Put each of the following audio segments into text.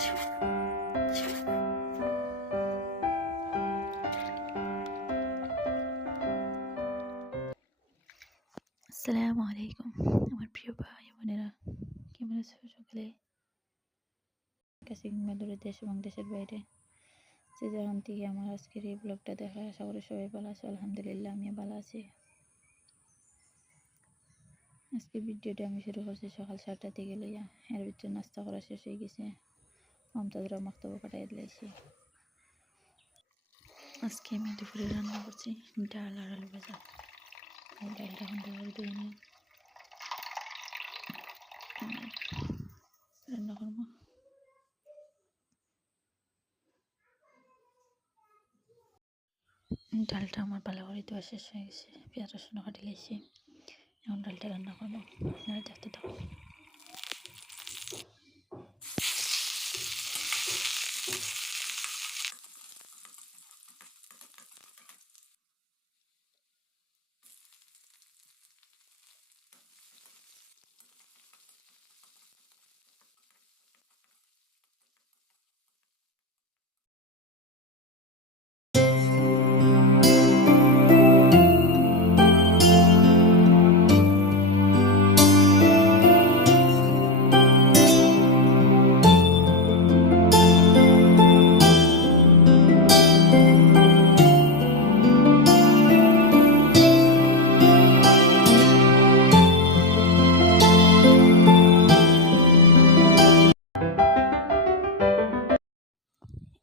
আসসালামু আলাইকুম, আমার প্রিয় ভাই বোনেরা। কেমন আছো সকলে? কাছে কিংবা দূরে দেশ এবং দেশের বাইরে। সে যখন থেকে আমার আজকের এই ব্লগটা দেখা আশা করি সবাই ভালো আছো, আলহামদুলিল্লাহ আমি ভালো আছি। আজকে ভিডিওটা আমি শুরু করছি সকাল সাতটা থেকে লইয়া। এর ভিতরে নাস্তা করা শেষ হয়ে গেছে। মমতাজরা মাক্তব্য কাটাই দিলাইছি। আজকে আমি দুপুরে রান্না করছি ডাল আর আলু ভাজা। ডালটা এখন ভালো দিয়ে নিই। রান্না করব। ডালটা আমার ভালো করে দেওয়া শেষ হয়ে গেছে। পেঁয়াজ রসুন কাটি লেছি এখন ডালটা রান্না করব। আপনারা দেখতে থাকুন।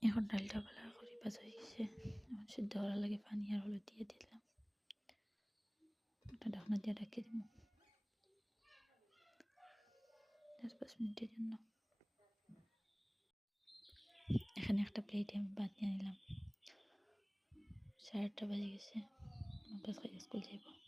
এখন ডালটা ভালো করে ভাজা হয়ে গেছে। এখন সিদ্ধ করার লাগে পানি আর হলুদ দিয়ে দিলাম। একটা ঢাকনা দিয়ে রেখে দিব। দশ পাঁচ মিনিটের জন্য। এখানে একটা প্লেটে আমি ভাত নিয়ে নিলাম। সাড়ে আটটা বাজে গেছে। খাই স্কুল যাইব।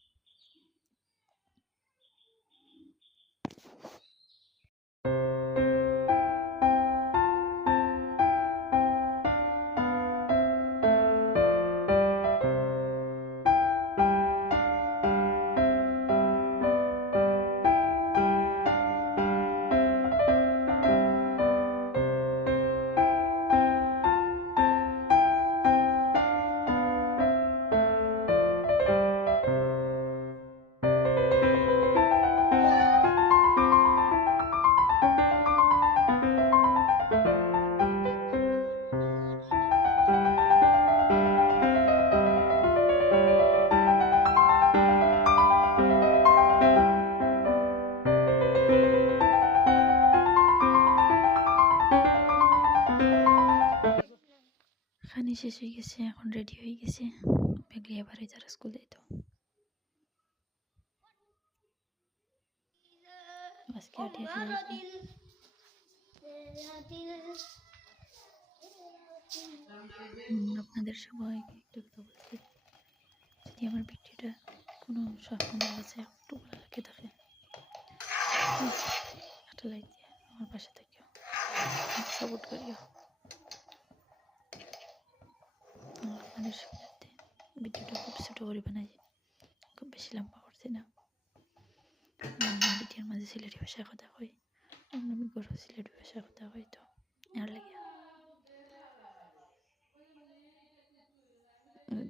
খানি শেষ হয়ে গেছে, এখন রেডি হয়ে গেছে। বেগলি আবার যারা স্কুল যাইতো। আজকে আপনাদের সবাই একটু কথা বলতে। যদি আমার ভিডিওটা কোনো অংশ আপনাদের কাছে একটু লাগে থাকে একটা লাইক দিয়ে আমার পাশে থেকেও। সাপোর্ট করিও আর আপনাদের সাথে ভিডিওটা খুব ছোটো করে বানাই খুব বেশি লম্বা করছি না। আমার ভিডিওর মাঝে সিলেটি ভাষা কথা কই। আমি গরু সিলেটি ভাষা কথা কই তো। আর লাগে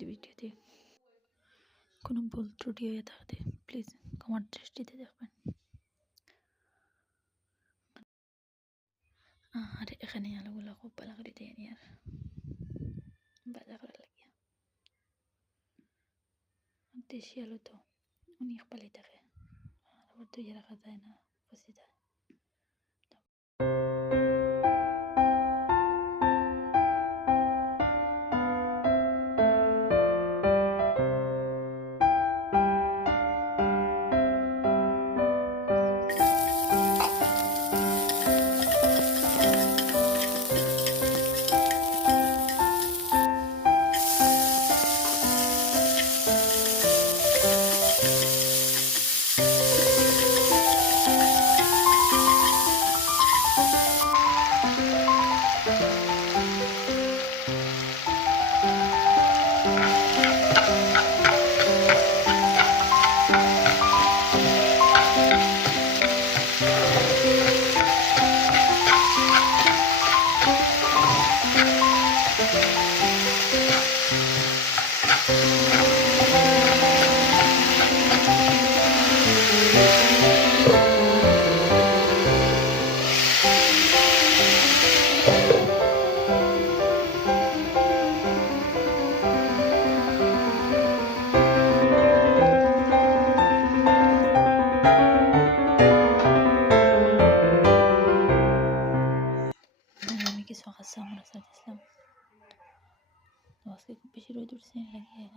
ভিডিওতে কোনো ভুল ত্রুটি হয়ে থাকে প্লিজ কমার দৃষ্টিতে দেখবেন। আর এখানে আলুগুলো খুব ভালো করে দিয়ে আর ভাজা করা লাগে দেশি আলু তো অনেক পালি থাকে আবার ধুয়ে রাখা যায় না পচে যায়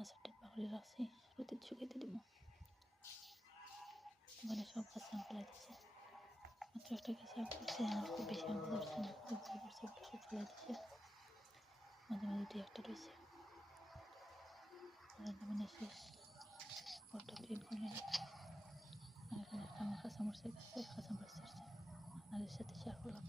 লাগিয়ে আচারটা পাকড়ে রাখছি রোদে শুকাইতে দিব। মানে সব গাছ আম ফেলাই দিছে। মাত্র একটা গাছে আম করছে আর খুব বেশি আম ধরছে না। খুব ভয় করছে ওগুলো সব ফেলাই দিছে। মাঝে মাঝে দুই একটা রয়েছে। রান্না বান্না শেষ ঘরটা ক্লিন করে আর এখানে একটা আমার কাঁচামরিচের গাছে কাঁচামরিচ ধরছে আপনাদের সাথে শেয়ার করলাম।